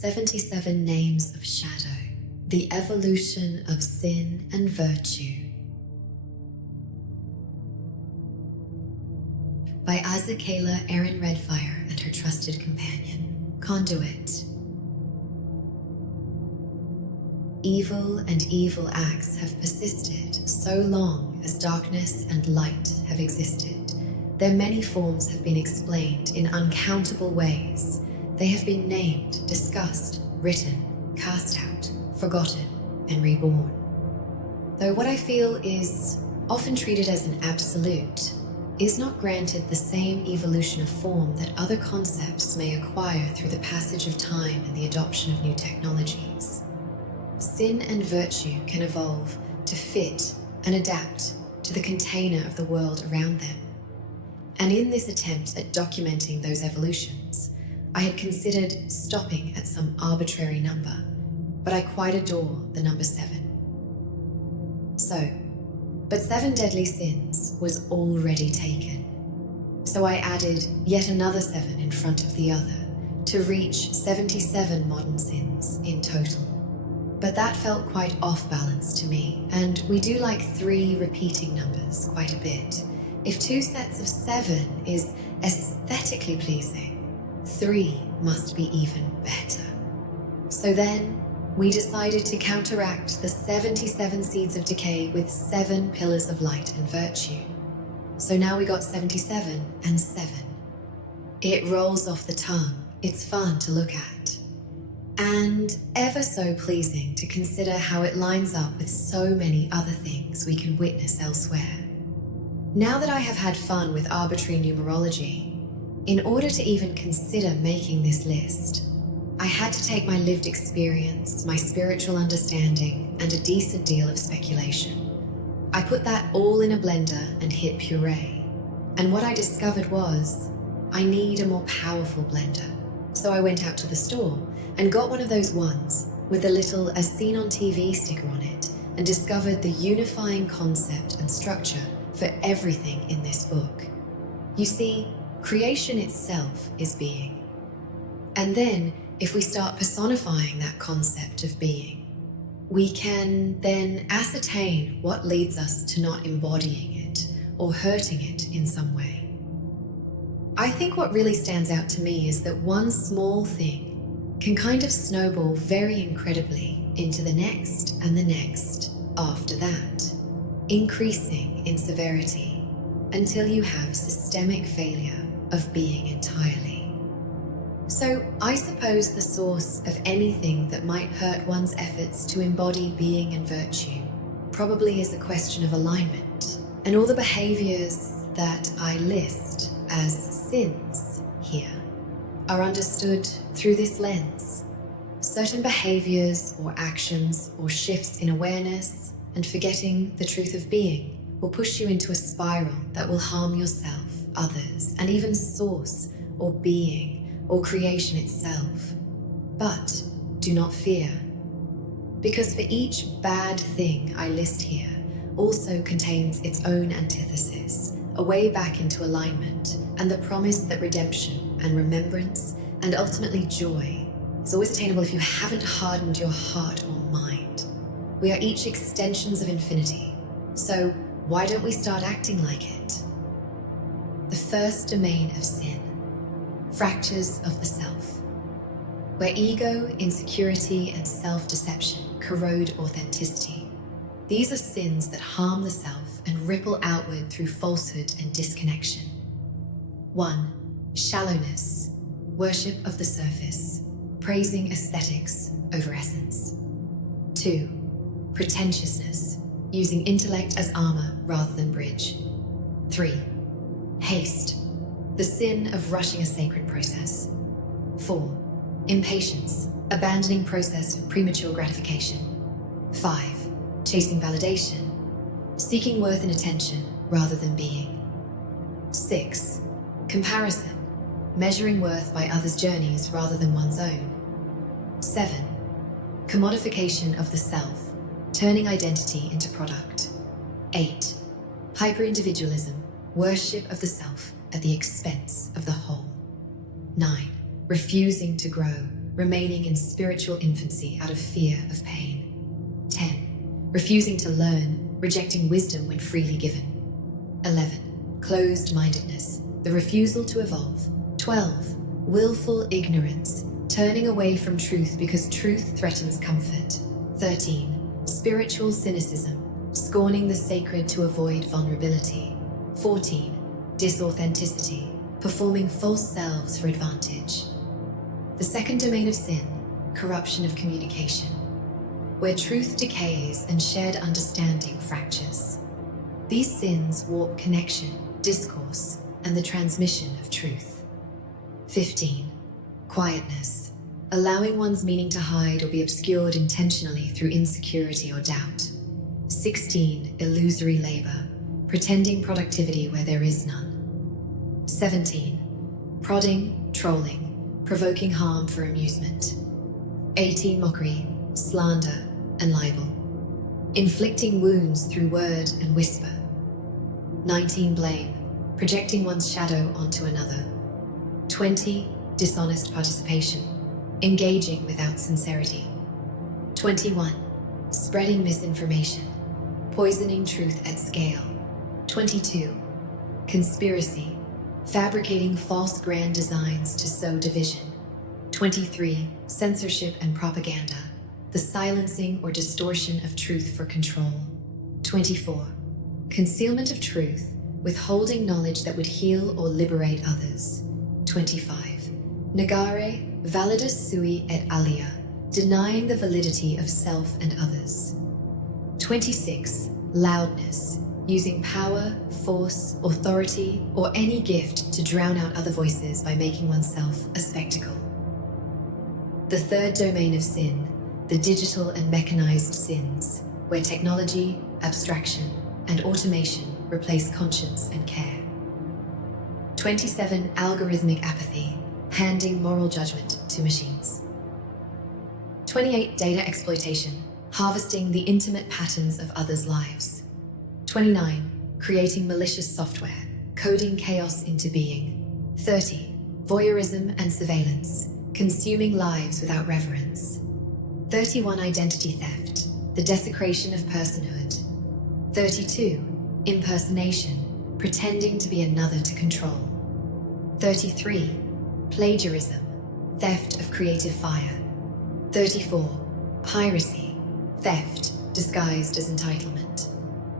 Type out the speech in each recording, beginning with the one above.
77 Names of Shadow, The Evolution of Sin and Virtue by Azakayla Erin Redfire and her trusted companion, Conduit. Evil and evil acts have persisted so long as darkness and light have existed. Their many forms have been explained in uncountable ways. They have been named, discussed, written, cast out, forgotten, and reborn. Though what I feel is often treated as an absolute, is not granted the same evolution of form that other concepts may acquire through the passage of time and the adoption of new technologies. Sin and virtue can evolve to fit and adapt to the container of the world around them. And in this attempt at documenting those evolutions, I had considered stopping at some arbitrary number, but I quite adore the number 7. But 7 deadly sins was already taken. So I added yet another 7 in front of the other to reach 77 modern sins in total. But that felt quite off balance to me, and we do like 3 repeating numbers quite a bit. If 2 sets of 7 is aesthetically pleasing, 3 must be even better. So then, we decided to counteract the 77 seeds of decay with 7 pillars of light and virtue. So now we got 77 and 7. It rolls off the tongue, it's fun to look at. And ever so pleasing to consider how it lines up with so many other things we can witness elsewhere. Now that I have had fun with arbitrary numerology, in order to even consider making this list, I had to take my lived experience, my spiritual understanding, and a decent deal of speculation. I put that all in a blender and hit puree. And what I discovered was, I need a more powerful blender. So I went out to the store and got one of those ones with the little "as seen on TV" sticker on it, and discovered the unifying concept and structure for everything in this book. You see, creation itself is being. And then, if we start personifying that concept of being, we can then ascertain what leads us to not embodying it or hurting it in some way. I think what really stands out to me is that one small thing can kind of snowball very incredibly into the next and the next after that, increasing in severity until you have systemic failure of being entirely. So I suppose the source of anything that might hurt one's efforts to embody being and virtue probably is a question of alignment, and all the behaviors that I list as sins here are understood through this lens. Certain behaviors or actions or shifts in awareness and forgetting the truth of being will push you into a spiral that will harm yourself, others, and even source or being or creation itself. But do not fear, because for each bad thing I list here also contains its own antithesis, a way back into alignment, and the promise that redemption and remembrance and ultimately joy is always attainable if you haven't hardened your heart or mind. We are each extensions of infinity, so why don't we start acting like it? The first domain of sin, fractures of the self, where ego, insecurity, and self-deception corrode authenticity. These are sins that harm the self and ripple outward through falsehood and disconnection. 1. Shallowness, worship of the surface, praising aesthetics over essence. 2. Pretentiousness, using intellect as armor rather than bridge. 3. Haste, the sin of rushing a sacred process. 4. Impatience, abandoning process for premature gratification. 5. Chasing validation, seeking worth in attention rather than being. 6. Comparison, measuring worth by others' journeys rather than one's own. 7. Commodification of the self, turning identity into product. 8. Hyper-individualism, worship of the self at the expense of the whole. 9. Refusing to grow, remaining in spiritual infancy out of fear of pain. 10. Refusing to learn, rejecting wisdom when freely given. 11. Closed-mindedness, the refusal to evolve. 12. Willful ignorance, turning away from truth because truth threatens comfort. 13. Spiritual cynicism, scorning the sacred to avoid vulnerability. 14. Disauthenticity, performing false selves for advantage. The second domain of sin, corruption of communication, where truth decays and shared understanding fractures. These sins warp connection, discourse, and the transmission of truth. 15. Quietness, allowing one's meaning to hide or be obscured intentionally through insecurity or doubt. 16. Illusory labor, pretending productivity where there is none. 17. Prodding, trolling, provoking harm for amusement. 18. Mockery, slander, and libel, inflicting wounds through word and whisper. 19. Blame, projecting one's shadow onto another. 20. Dishonest participation, engaging without sincerity. 21. Spreading misinformation, poisoning truth at scale. 22. Conspiracy, fabricating false grand designs to sow division. 23. Censorship and propaganda, the silencing or distortion of truth for control. 24. Concealment of truth, withholding knowledge that would heal or liberate others. 25. Negare validus sui et alia, denying the validity of self and others. 26. Loudness, using power, force, authority, or any gift to drown out other voices by making oneself a spectacle. The third domain of sin, the digital and mechanized sins, where technology, abstraction, and automation replace conscience and care. 27. Algorithmic apathy, handing moral judgment to machines. 28. Data exploitation, harvesting the intimate patterns of others' lives. 29. Creating malicious software, coding chaos into being. 30. Voyeurism and surveillance, consuming lives without reverence. 31. Identity theft, the desecration of personhood. 32. Impersonation, pretending to be another to control. 33. Plagiarism, theft of creative fire. 34. Piracy, theft disguised as entitlement.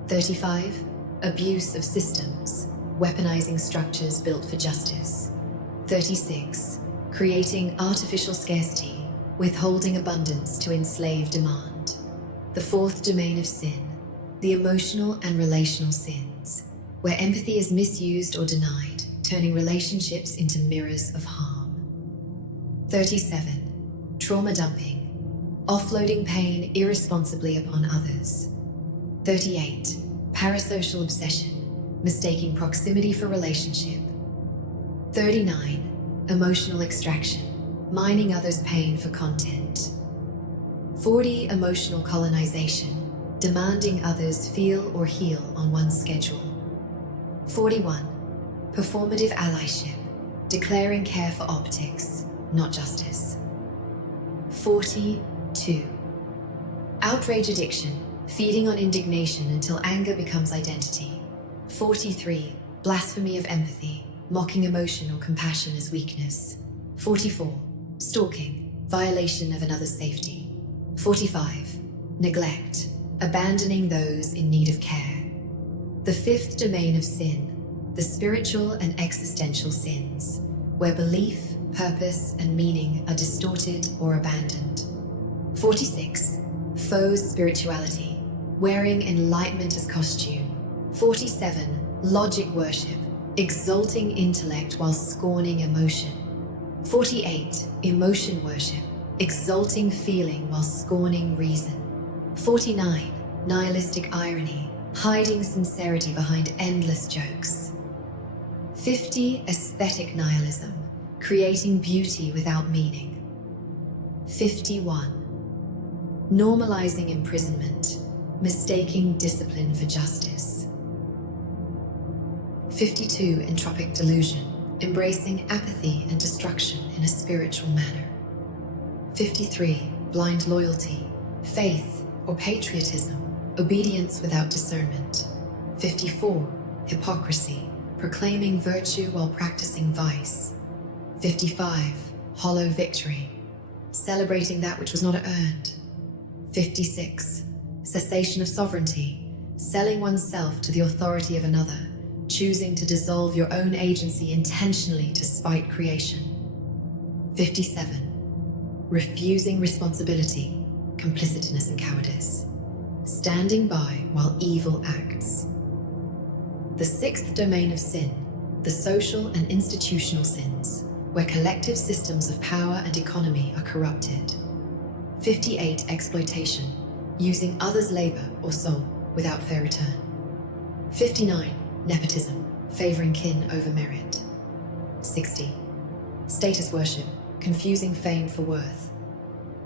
35. Abuse of systems, weaponizing structures built for justice. 36. Creating artificial scarcity, withholding abundance to enslave demand. The fourth domain of sin, the emotional and relational sins, where empathy is misused or denied, turning relationships into mirrors of harm. 37. Trauma dumping, offloading pain irresponsibly upon others. 38. Parasocial obsession, mistaking proximity for relationship. 39. Emotional extraction, mining others' pain for content. 40. Emotional colonization, demanding others feel or heal on one's schedule. 41. Performative allyship, declaring care for optics, not justice. 42. Outrage addiction, feeding on indignation until anger becomes identity. 43. Blasphemy of empathy, mocking emotion or compassion as weakness. 44. Stalking, violation of another's safety. 45. Neglect, abandoning those in need of care. The fifth domain of sin, the spiritual and existential sins, where belief, purpose, and meaning are distorted or abandoned. 46. Faux spirituality, wearing enlightenment as costume. 47. Logic worship, exalting intellect while scorning emotion. 48. Emotion worship, exalting feeling while scorning reason. 49. Nihilistic irony, hiding sincerity behind endless jokes. 50. Aesthetic nihilism, creating beauty without meaning. 51. Normalizing imprisonment, mistaking discipline for justice. 52. Entropic delusion, embracing apathy and destruction in a spiritual manner. 53. Blind loyalty, faith or patriotism, obedience without discernment. 54. Hypocrisy, proclaiming virtue while practicing vice. 55. Hollow victory, celebrating that which was not earned. 56. Cessation of sovereignty, selling oneself to the authority of another, choosing to dissolve your own agency intentionally to spite creation. 57. Refusing responsibility, complicitness and cowardice, standing by while evil acts. The sixth domain of sin, the social and institutional sins, where collective systems of power and economy are corrupted. 58. Exploitation, using others' labor or soul without fair return. 59. Nepotism, favoring kin over merit. 60. Status worship, confusing fame for worth.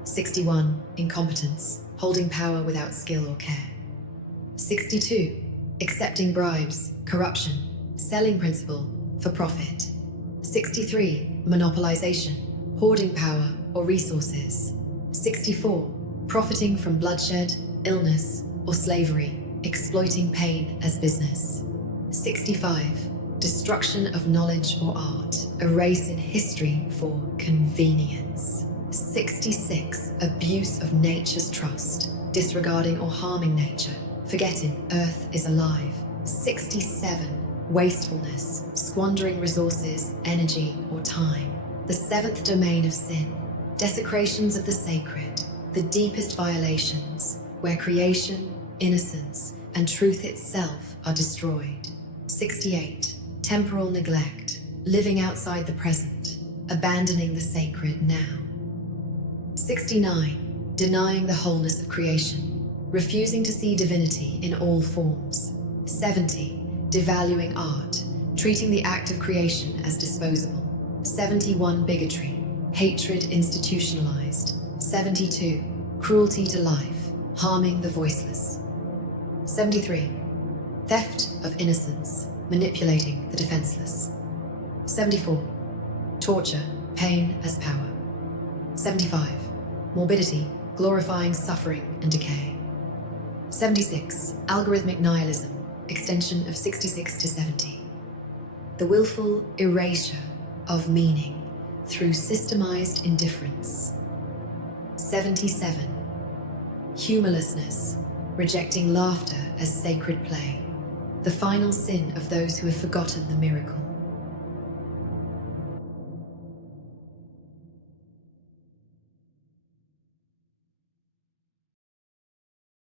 61. Incompetence, holding power without skill or care. 62. Accepting bribes, corruption, selling principle for profit. 63. Monopolization, hoarding power or resources. 64. Profiting from bloodshed, illness, or slavery, exploiting pain as business. 65. Destruction of knowledge or art, a race in history for convenience. 66. Abuse of nature's trust, disregarding or harming nature, forgetting Earth is alive. 67. Wastefulness, squandering resources, energy, or time. The seventh domain of sin, desecrations of the sacred, the deepest violations, where creation, innocence, and truth itself are destroyed. 68. Temporal neglect, living outside the present, abandoning the sacred now. 69. Denying the wholeness of creation, refusing to see divinity in all forms. 70. Devaluing art, treating the act of creation as disposable. 71. Bigotry, hatred institutionalized. 72. Cruelty to life, harming the voiceless. 73. Theft of innocence, manipulating the defenseless. 74. Torture, pain as power. 75. Morbidity, glorifying suffering and decay. 76. Algorithmic nihilism, extension of 66 to 70. The willful erasure of meaning through systemized indifference. 77. Humorlessness, rejecting laughter as sacred play, the final sin of those who have forgotten the miracle.